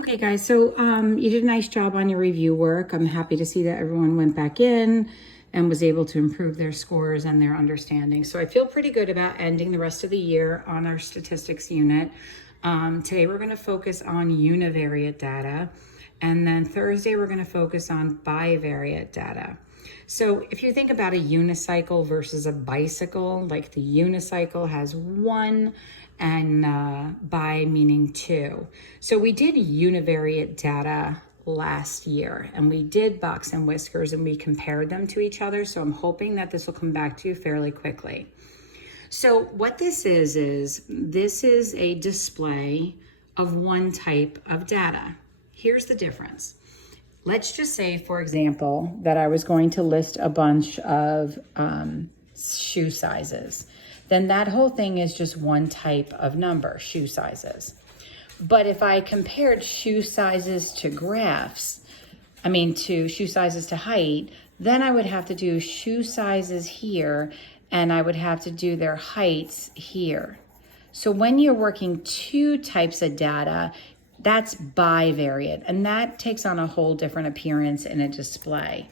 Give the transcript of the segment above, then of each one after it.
Okay, guys, so you did a nice job on your review work. I'm happy to see that everyone went back in and was able to improve their scores and their understanding. So I feel pretty good about ending the rest of the year on our statistics unit. Today we're going to focus on univariate data, and then Thursday we're going to focus on bivariate data. So if you think about a unicycle versus a bicycle, like the unicycle has one and bi meaning two. So we did univariate data last year, and we did box and whiskers, and we compared them to each other. So I'm hoping that this will come back to you fairly quickly. So what this is a display of one type of data. Here's the difference. Let's just say, for example, that I was going to list a bunch of shoe sizes. Then that whole thing is just one type of number, shoe sizes. But if I compared shoe sizes to graphs, to shoe sizes to height, then I would have to do shoe sizes here, and I would have to do their heights here. So when you're working two types of data, that's bivariate, and that takes on a whole different appearance in a display.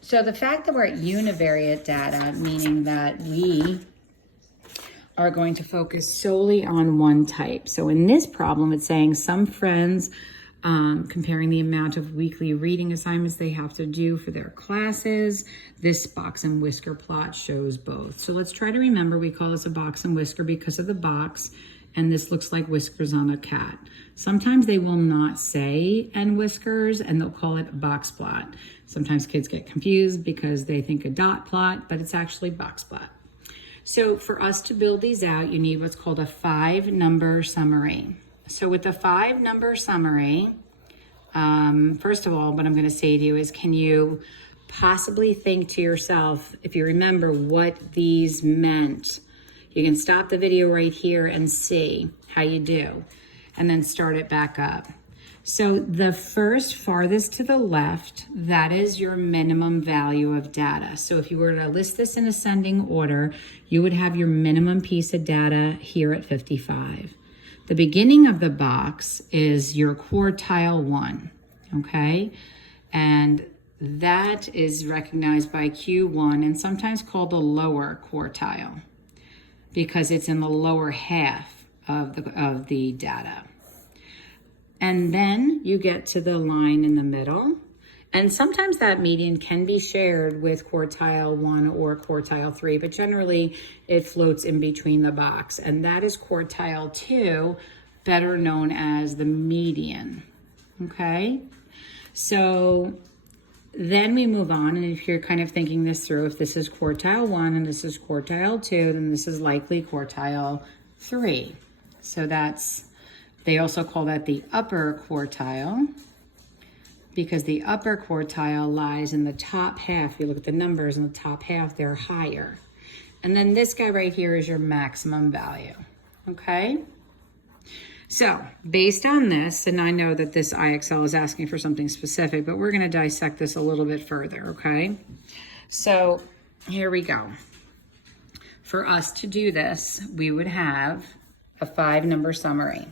So the fact that we're at univariate data, meaning that we are going to focus solely on one type. So in this problem, it's saying some friends, comparing the amount of weekly reading assignments they have to do for their classes. This box and whisker plot shows both. So let's try to remember, we call this a box and whisker because of the box, and this looks like whiskers on a cat. Sometimes they will not say and whiskers, and they'll call it a box plot. Sometimes kids get confused because they think a dot plot, but it's actually box plot. So for us to build these out, you need what's called a 5-number summary. So with the 5-number summary, first of all, what I'm going to say to you is, can you possibly think to yourself, if you remember what these meant? You can stop the video right here and see how you do, and then start it back up. So the first farthest to the left, that is your minimum value of data. So if you were to list this in ascending order, you would have your minimum piece of data here at 55. The beginning of the box is your quartile 1, okay? And that is recognized by Q1 and sometimes called the lower quartile because it's in the lower half of the data. And then you get to the line in the middle. And sometimes that median can be shared with quartile 1 or quartile 3, but generally it floats in between the box. And that is quartile 2, better known as the median, okay? So then we move on, and if you're kind of thinking this through, if this is quartile 1 and this is quartile 2, then this is likely quartile 3. So they also call that the upper quartile, because the upper quartile lies in the top half. You look at the numbers in the top half, they're higher. And then this guy right here is your maximum value, okay? So based on this, and I know that this IXL is asking for something specific, but we're gonna dissect this a little bit further, okay? So here we go. For us to do this, we would have a 5-number summary.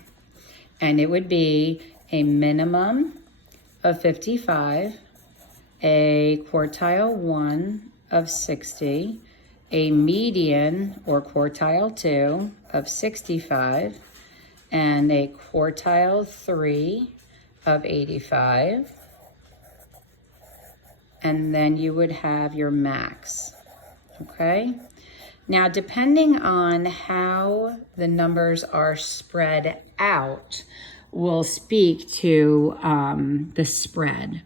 And it would be a minimum of 55, a quartile 1 of 60, a median or quartile 2 of 65, and a quartile 3 of 85. And then you would have your max, okay? Now, depending on how the numbers are spread out, will speak to the spread.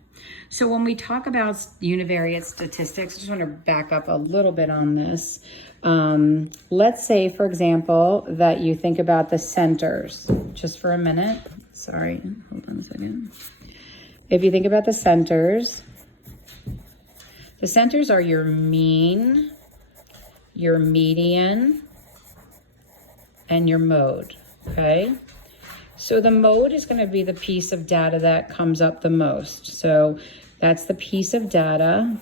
So when we talk about univariate statistics, I just want to back up a little bit on this. Let's say, for example, that you think about the centers. Just for a minute. Sorry, hold on a second. If you think about the centers are your mean, your median, and your mode, okay? So the mode is going to be the piece of data that comes up the most. So that's the piece of data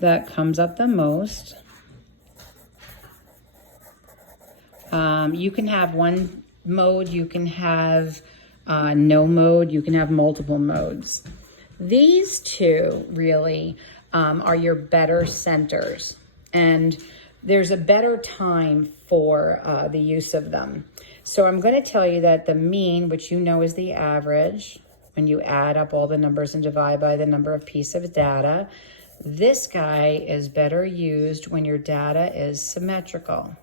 that comes up the most. You can have one mode, you can have no mode. You can have multiple modes. These two really are your better centers, and there's a better time for the use of them. So I'm going to tell you that the mean, which you know is the average, when you add up all the numbers and divide by the number of pieces of data, this guy is better used when your data is symmetrical,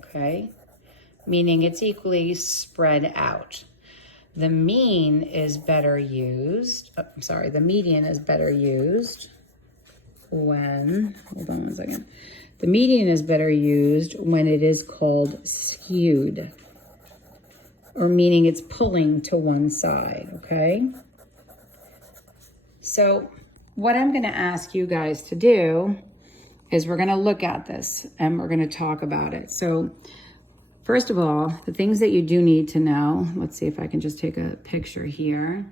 okay? Meaning it's equally spread out. The mean is better used, the median is better used when, hold on one second. The median is better used when it is called skewed, or meaning it's pulling to one side, okay? So what I'm gonna ask you guys to do is we're gonna look at this and we're gonna talk about it. So first of all, the things that you do need to know, let's see if I can just take a picture here.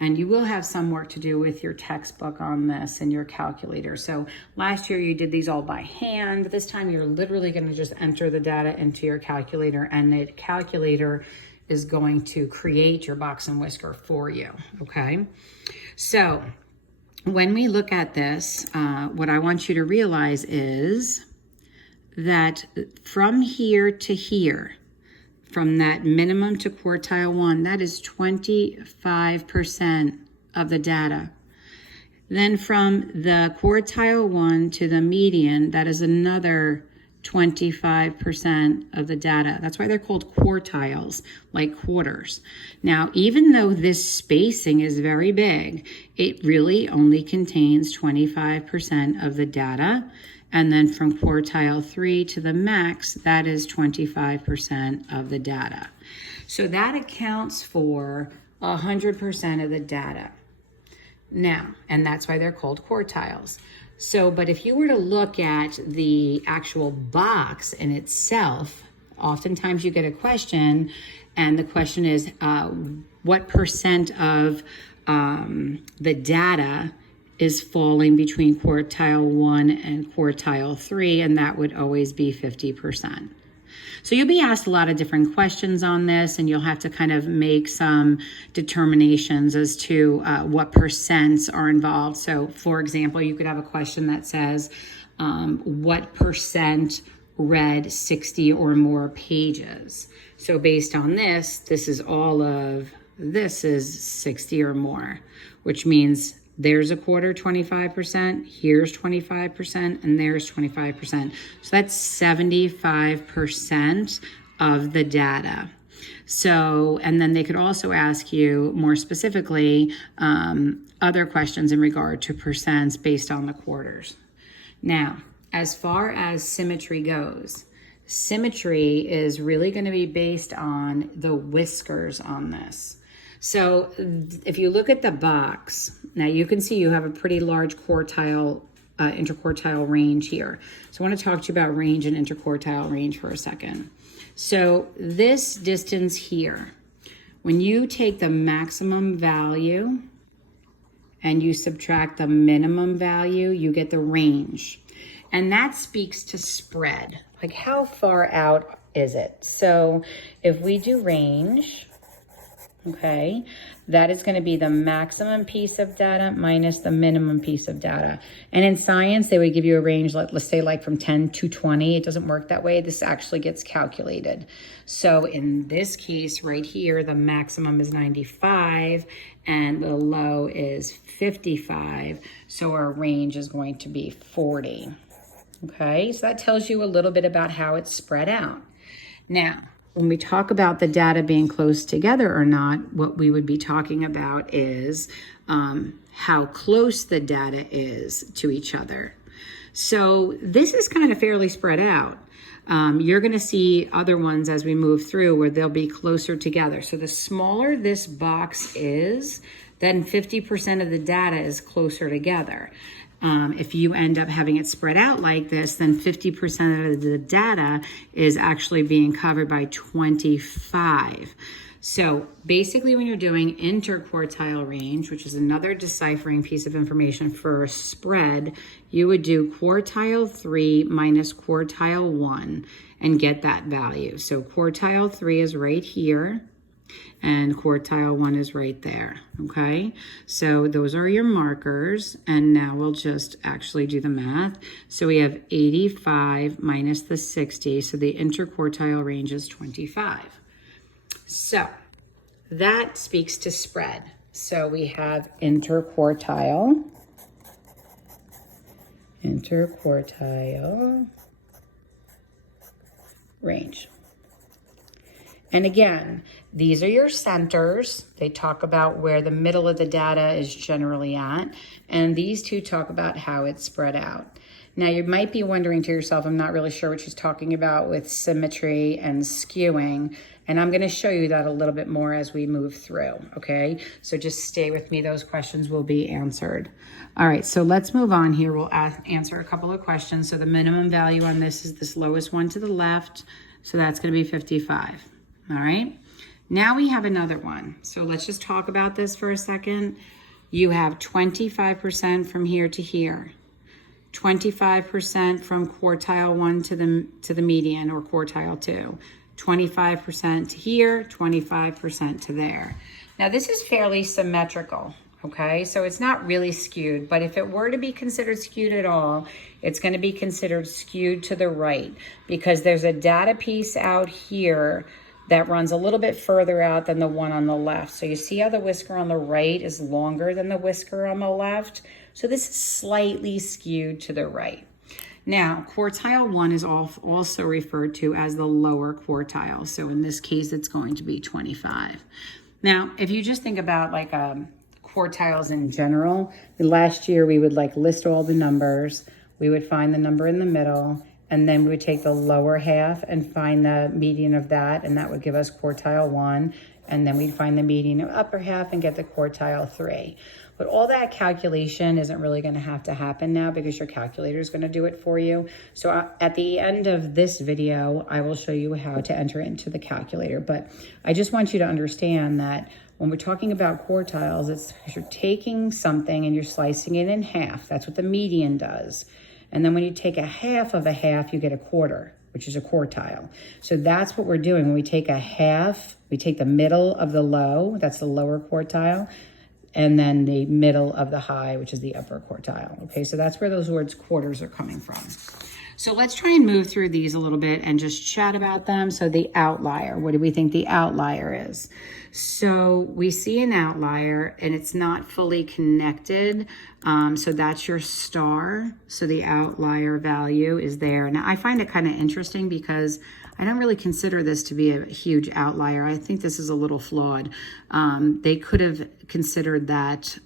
And you will have some work to do with your textbook on this and your calculator. So last year you did these all by hand. This time you're literally gonna just enter the data into your calculator, and the calculator is going to create your box and whisker for you, okay? So when we look at this, what I want you to realize is that from here to here, from that minimum to quartile 1, that is 25% of the data. Then from the quartile 1 to the median, that is another 25% of the data. That's why they're called quartiles, like quarters. Now, even though this spacing is very big, it really only contains 25% of the data. And then from quartile 3 to the max, that is 25% of the data. So that accounts for 100% of the data. Now, and that's why they're called quartiles. So, but if you were to look at the actual box in itself, oftentimes you get a question, and the question is, what percent of the data is falling between quartile 1 and quartile 3, and that would always be 50%. So you'll be asked a lot of different questions on this, and you'll have to kind of make some determinations as to what percents are involved. So for example, you could have a question that says, what percent read 60 or more pages? So based on this, this is 60 or more, which means there's a quarter, 25%, here's 25%, and there's 25%. So that's 75% of the data. So, and then they could also ask you more specifically other questions in regard to percents based on the quarters. Now, as far as symmetry goes, symmetry is really going to be based on the whiskers on this. So if you look at the box, now you can see you have a pretty large quartile, interquartile range here. So I want to talk to you about range and interquartile range for a second. So this distance here, when you take the maximum value and you subtract the minimum value, you get the range. And that speaks to spread. Like how far out is it? So if we do range, okay, that is going to be the maximum piece of data minus the minimum piece of data. And in science, they would give you a range, let's say like from 10 to 20. It doesn't work that way. This actually gets calculated. So in this case right here, the maximum is 95 and the low is 55. So our range is going to be 40. Okay, so that tells you a little bit about how it's spread out. Now, when we talk about the data being close together or not, what we would be talking about is how close the data is to each other. So this is kind of fairly spread out. You're going to see other ones as we move through where they'll be closer together. So the smaller this box is, then 50% of the data is closer together. If you end up having it spread out like this, then 50% of the data is actually being covered by 25. So basically when you're doing interquartile range, which is another deciphering piece of information for a spread, you would do quartile 3 minus quartile 1 and get that value. So quartile 3 is right here. And quartile 1 is right there, okay? So those are your markers, and now we'll just actually do the math. So we have 85 minus the 60, so the interquartile range is 25. So that speaks to spread. So we have interquartile range. And again, these are your centers. They talk about where the middle of the data is generally at. And these two talk about how it's spread out. Now you might be wondering to yourself, I'm not really sure what she's talking about with symmetry and skewing. And I'm gonna show you that a little bit more as we move through, okay? So just stay with me, those questions will be answered. All right, so let's move on here. We'll answer a couple of questions. So the minimum value on this is this lowest one to the left. So that's gonna be 55. All right, now we have another one. So let's just talk about this for a second. You have 25% from here to here, 25% from quartile 1 to the median or quartile 2, 25% to here, 25% to there. Now this is fairly symmetrical, okay? So it's not really skewed, but if it were to be considered skewed at all, it's going to be considered skewed to the right because there's a data piece out here that runs a little bit further out than the one on the left. So you see how the whisker on the right is longer than the whisker on the left? So this is slightly skewed to the right. Now, quartile 1 is also referred to as the lower quartile. So in this case, it's going to be 25. Now, if you just think about like quartiles in general, last year we would like list all the numbers. We would find the number in the middle, and then we would take the lower half and find the median of that, and that would give us quartile 1. And then we'd find the median of upper half and get the quartile 3. But all that calculation isn't really going to have to happen now because your calculator is going to do it for you. So at the end of this video, I will show you how to enter into the calculator. But I just want you to understand that when we're talking about quartiles, it's you're taking something and you're slicing it in half. That's what the median does. And then when you take a half of a half, you get a quarter, which is a quartile. So that's what we're doing. When we take a half, we take the middle of the low, that's the lower quartile, and then the middle of the high, which is the upper quartile. Okay, so that's where those words quarters are coming from. So let's try and move through these a little bit and just chat about them. So the outlier, what do we think the outlier is? So we see an outlier and it's not fully connected. So that's your star. So the outlier value is there. Now I find it kind of interesting because I don't really consider this to be a huge outlier. I think this is a little flawed. They could have considered that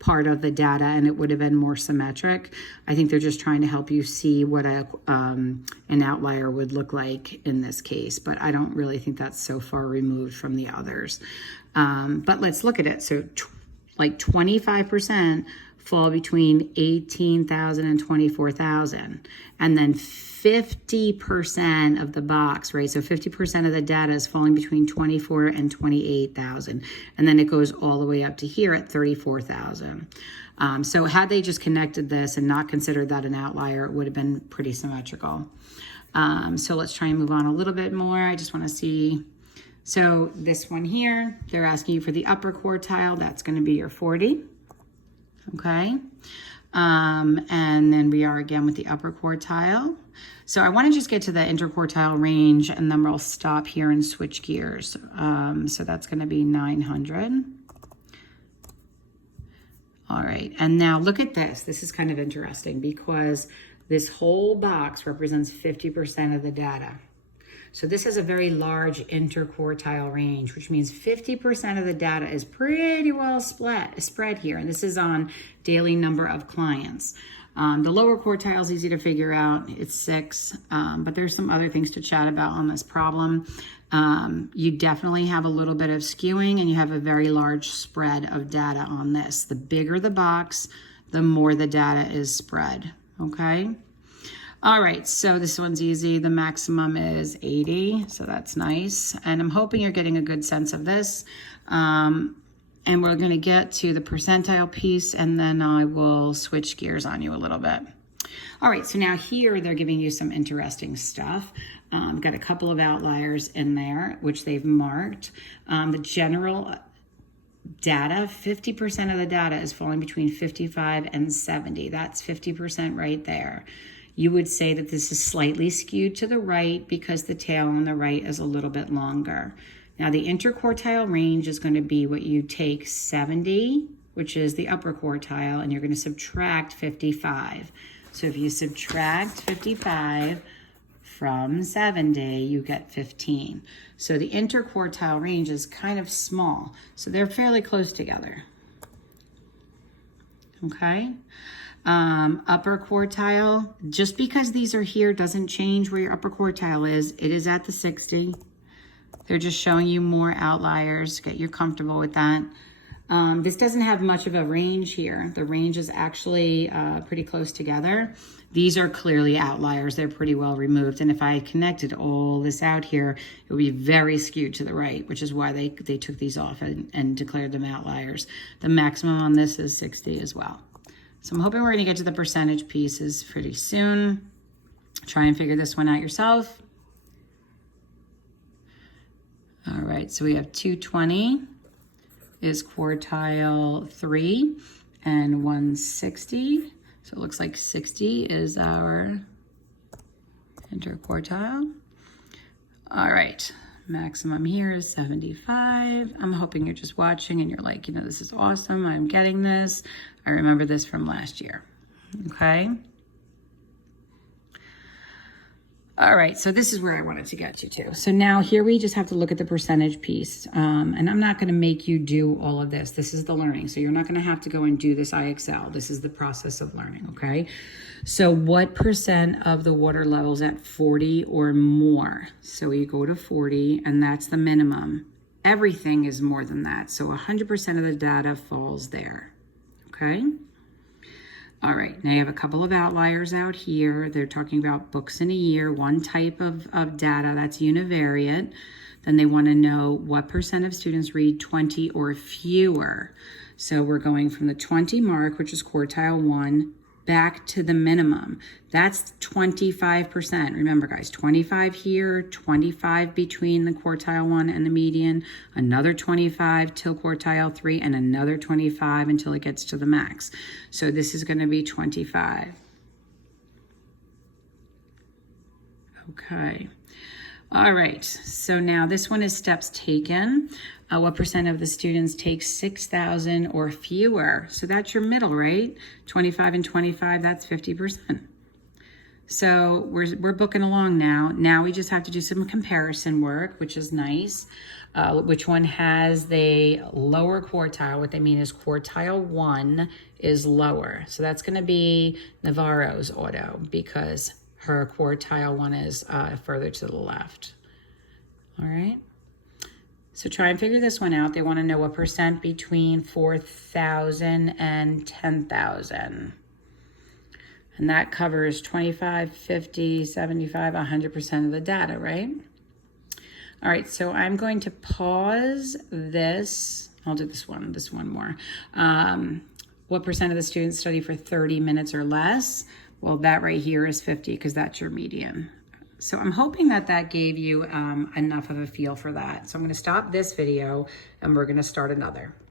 part of the data and it would have been more symmetric. I think they're just trying to help you see what an outlier would look like in this case, but I don't really think that's so far removed from the others. But let's look at it. So like 25% fall between 18,000 and 24,000. And then 50% of the box, right? So 50% of the data is falling between 24 and 28,000. And then it goes all the way up to here at 34,000. So had they just connected this and not considered that an outlier, it would have been pretty symmetrical. So let's try and move on a little bit more. I just want to see. So this one here, they're asking you for the upper quartile. That's going to be your 40. Okay. And then we are again with the upper quartile. So I want to just get to the interquartile range and then we'll stop here and switch gears. So that's going to be 900. All right. And now look at this. This is kind of interesting because this whole box represents 50% of the data. So this is a very large interquartile range, which means 50% of the data is pretty well spread here. And this is on daily number of clients. The lower quartile is easy to figure out. It's 6, but there's some other things to chat about on this problem. You definitely have a little bit of skewing and you have a very large spread of data on this. The bigger the box, the more the data is spread, okay? All right, so this one's easy. The maximum is 80, so that's nice. And I'm hoping you're getting a good sense of this. And we're gonna get to the percentile piece and then I will switch gears on you a little bit. All right, so now here they're giving you some interesting stuff. Got a couple of outliers in there, which they've marked. The general data, 50% of the data is falling between 55 and 70. That's 50% right there. You would say that this is slightly skewed to the right because the tail on the right is a little bit longer. Now the interquartile range is going to be what you take 70, which is the upper quartile, and you're going to subtract 55. So if you subtract 55 from 70, you get 15. So the interquartile range is kind of small. So they're fairly close together. Okay. Upper quartile, just because these are here doesn't change where your upper quartile is. It is at the 60. They're just showing you more outliers. Get you comfortable with that. This doesn't have much of a range here. The range is actually pretty close together. These are clearly outliers. They're pretty well removed. And if I connected all this out here, it would be very skewed to the right, which is why they took these off and declared them outliers. The maximum on this is 60 as well. So I'm hoping we're going to get to the percentage pieces pretty soon. Try and figure this one out yourself. All right, so we have 220 is quartile 3 and 160. So it looks like 60 is our interquartile. All right, maximum here is 75. I'm hoping you're just watching and you're like, you know, this is awesome. I'm getting this. I remember this from last year. Okay. All right, so this is where I wanted to get to too. So now here we just have to look at the percentage piece. And I'm not gonna make you do all of this. This is the learning. So you're not gonna have to go and do this IXL. This is the process of learning, okay? So what percent of the water level's at 40 or more? So you go to 40 and that's the minimum. Everything is more than that. So 100% of the data falls there, okay? All right, now you have a couple of outliers out here. They're talking about books in a year, one type of data, that's univariate. Then they want to know what percent of students read 20 or fewer. So we're going from the 20 mark, which is quartile 1, back to the minimum. That's 25%. Remember guys, 25 here, 25 between the quartile 1 and the median, another 25 till quartile 3, and another 25 until it gets to the max. So this is going to be 25. Okay. All right, so now this one is steps taken. What percent of the students take 6,000 or fewer? So that's your middle, right? 25 and 25, that's 50%. So we're booking along now. Now we just have to do some comparison work, which is nice. Which one has the lower quartile? What they mean is quartile 1 is lower. So that's gonna be Navarro's auto because her quartile 1 is further to the left. All right. So try and figure this one out. They want to know what percent between 4,000 and 10,000. And that covers 25, 50, 75, 100% of the data, right? All right, so I'm going to pause this. I'll do this one more. What percent of the students study for 30 minutes or less? Well, that right here is 50 because that's your median. So I'm hoping that gave you enough of a feel for that. So I'm going to stop this video and we're going to start another.